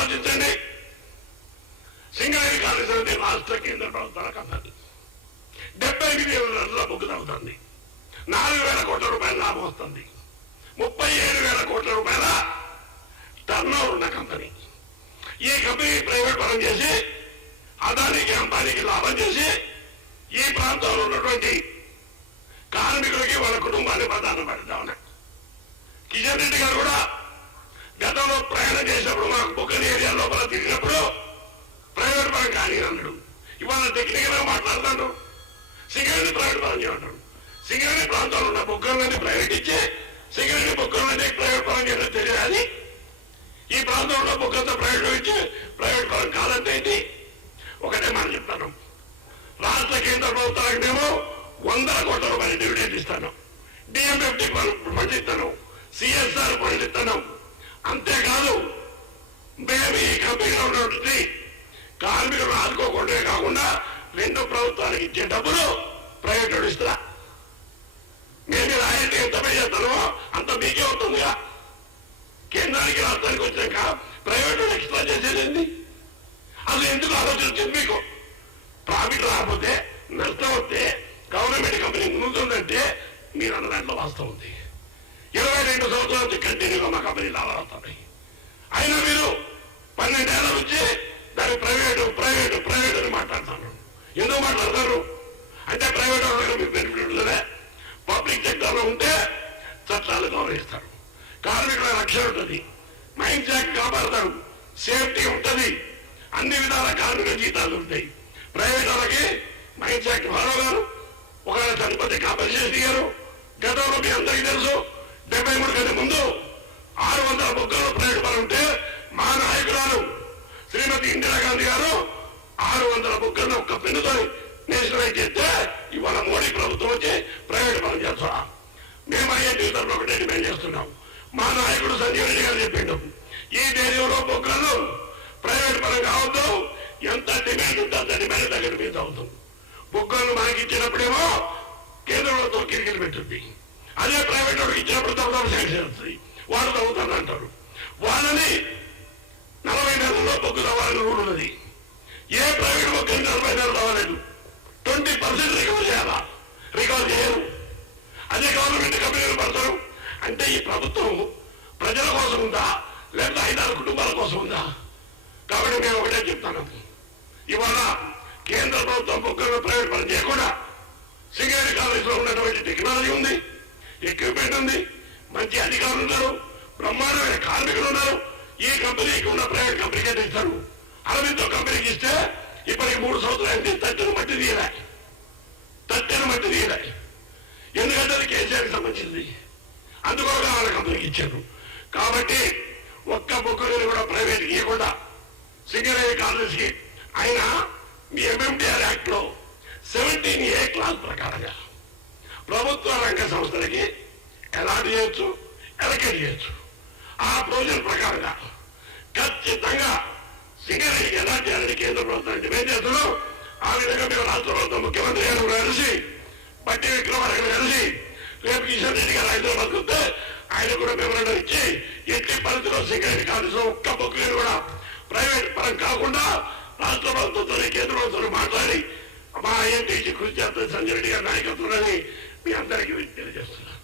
ఆలోచించండి. సింగరేణి కాళేశ్వరం రాష్ట్ర కేంద్ర ప్రభుత్వాలకు అన్నది 78,000 బుక్ అవుతుంది. 4,000 కోట్ల రూపాయల లాభం వస్తుంది. 37,000 కోట్ల రూపాయల టర్న్ ఓవర్ ఉన్న కంపెనీ. ఈ కంపెనీ ప్రైవేట్ పరం చేసి అదానికి అంబానీకి లాభం చేసి ఈ ప్రాంతంలో ఉన్నటువంటి కార్మికులకి వాళ్ళ కుటుంబాన్ని ప్రధానం పెడతా ఉన్నాయి. కిషన్ రెడ్డి గారు కూడా గతంలో ప్రయాణం చేసినప్పుడు మాకు బుక్కని ఏరియా లోపల తిరిగినప్పుడు ప్రైవేట్ పరం కానీ అన్నాడు. ఇవాళ టెక్నికల్ గా మాట్లాడుతాడు. సింగరేణి ప్రైవేట్ పరం చేయమంటాడు. సింగరేణి ప్రాంతంలో ఉన్న బుక్కలని ప్రైవేట్ ఇచ్చి సింగరేణి బుక్కలని ప్రైవేట్ పరం చేయడం తెలియాలి. ఈ ప్రాంతంలో బుక్కంతా ప్రైవేట్ ఇచ్చి ప్రైవేట్ పరం కాదంటే ఏంటి? ఒకటే మాట చెప్తాను, రాష్ట్ర కేంద్ర ప్రభుత్వాలకేమో 100 కోట్ల రూపాయలు డివిడెంట్ ఇస్తాను, డిఎంఎఫ్టీ ఫండ్ ఇస్తాను, సిఎస్ఆర్ ఫండ్ ఇస్తాను. అంతేకాదు మేము ఈ కంపెనీలో ఉన్నటువంటి కార్మికులు ఆదుకోకుండా కాకుండా 2 ప్రభుత్వాలకు ఇచ్చే డబ్బులు ప్రైవేట్ ఇస్తా. నేను రాయండి ఎంత పే చేస్తానో అంత మీకే అవుతుందిగా. కేంద్రానికి రాష్ట్రానికి వచ్చాక ప్రైవేట్ ఎక్స్ట్రా చేసేది అది ఎందుకు ఆలోచించింది మీకు? ప్రాఫిట్ రాకపోతే నష్టం వస్తే గవర్నమెంట్ కంపెనీ ముందుందంటే మీరు అన్న దాంట్లో వాస్తవం ఉంది. 22 సంవత్సరాల నుంచి కంటిన్యూగా మా కంపెనీ లాభాలు వస్తున్నాయి. అయినా మీరు 12 ఏళ్ల నుంచి దాన్ని ప్రైవేటు ప్రైవేటు ప్రైవేట్ అని మాట్లాడతారు. ఎందుకు మాట్లాడతారు అంటే ప్రైవేట్ వాళ్ళకి మీకు బెనిఫిట్ ఉంటుందే. పబ్లిక్ సెక్టర్ లో ఉంటే చట్టాలు గౌరవిస్తారు, కార్మికుల రక్షణ ఉంటుంది, మైండ్ యాక్ట్ కాపాడతారు, సేఫ్టీ ఉంటుంది, అన్ని విధాల కార్మిక జీతాలు ఉంటాయి. ప్రైవేట్ వాళ్ళకి మైండ్ యాక్ట్ ఫాలో గారు ఒకవేళ చనిపోతే కాంపెన్సేషన్ ఇయ్యారు. గతంలో మీ అందరికీ తెలుసు 73 కంటే ముందు 600 బుక్కలు ప్రైవేట్ పరం ఉంటే మా నాయకురాలు శ్రీమతి ఇందిరాగాంధీ గారు 600 బుక్కలను ఒక్క పెన్నుతో నేషనలైజ్ చేస్తే ఇవాళ మోడీ ప్రభుత్వం వచ్చి ప్రైవేట్ పరం చేస్తా. మేము ఐఐటీ తరఫున ఒకటే డిమాండ్ చేస్తున్నాం. మా నాయకుడు సంజీవ్ రెడ్డి గారు చెప్పిండు, ఈ దేశంలో బొగ్గలు ప్రైవేట్ పరం కావద్దు, ఎంత డిమాండ్ ఉంటే అంత డిమాండ్ దగ్గర మీద అవుతుంది. బొగ్గలు మనకి ఇచ్చినప్పుడేమో కేంద్ర ప్రభుత్వం కిరికిలు పెట్టుద్ది, అదే ప్రైవేట్ వాడికి ఇచ్చినప్పుడు తమ శాంక్షన్ వస్తుంది, వాళ్ళు తగ్గుతారు అంటారు. వాళ్ళని 40 నెలల్లో బొగ్గు తవ్వాలని రూల్ ఉన్నది. ఏ ప్రైవేట్ బొగ్గని 40 నెలలు తవ్వలేదు. 20% రికవర్ చేయాలా? రికవర్ చేయరు. అదే గవర్నమెంట్ కంపెనీలు పడతారు. అంటే ఈ ప్రభుత్వం ప్రజల కోసం ఉందా లేదా 5-6 కుటుంబాల కోసం ఉందా? కాబట్టి మేము ఒకటే చెప్తాను, ఇవాళ కేంద్ర ప్రభుత్వం బొగ్గలను ప్రైవేట్ పని చేయకుండా సింగరేణి కాలేజీలో ఉన్నటువంటి టెక్నాలజీ ఉంది, ఎక్విప్మెంట్ ఉంది, మంచి అధికారులు ఉన్నారు, బ్రహ్మాండమైన కార్మికులు ఉన్నారు. ఈ కంపెనీకి ఉన్న ప్రైవేట్ కంపెనీకి ఇస్తారు. అరవిందో కంపెనీకి ఇస్తే ఇప్పటికి 3 సంవత్సరాలు తట్టెను మట్టి తీయలే. ఎందుకంటే అది కేసీఆర్కి సంబంధించింది, అందుకోగా వాళ్ళ కంపెనీకి ఇచ్చారు. కాబట్టి ఒక్క బుక్కని కూడా ప్రైవేట్ ఇవ్వకుండా సింగరేణి కాలేజీకి అయినా మీ ఎంఎంటీఆర్ యాక్ట్ లో 17A క్లాస్ ప్రకారంగా ప్రభుత్వ రంగ సంస్థలకి అలాట్ చేయొచ్చు, ఎలకేట్ చేయొచ్చు. ఆ ప్రొవిజన్ ప్రకారంగా ఖచ్చితంగా సింగరేణికి అలాట్ చేయాలని కేంద్ర ప్రభుత్వం డిమాండ్ చేస్తున్నాం. ఆ విధంగా మేము రాష్ట్ర ప్రభుత్వం ముఖ్యమంత్రి గారు కలిసి బట్టి విక్రమార్క కలిసి రేపు కిషన్ రెడ్డి గారు హైదరాబాద్ వస్తే ఆయన కూడా మెమోరాండం ఇచ్చి ఎట్టి పరిస్థితుల్లో సింగరేణి కాలేజీలో ఒక్క బుక్లను కూడా ప్రైవేట్ పరం కాకుండా రాష్ట్ర ప్రభుత్వంతో కేంద్ర ప్రభుత్వం మాట్లాడి మా ఐఎన్టీసీ కృషి చేస్తుంది సంజయ్ రెడ్డి గారి నాయకత్వాన్ని మీ అందరికీ తెలియజేస్తున్నారు.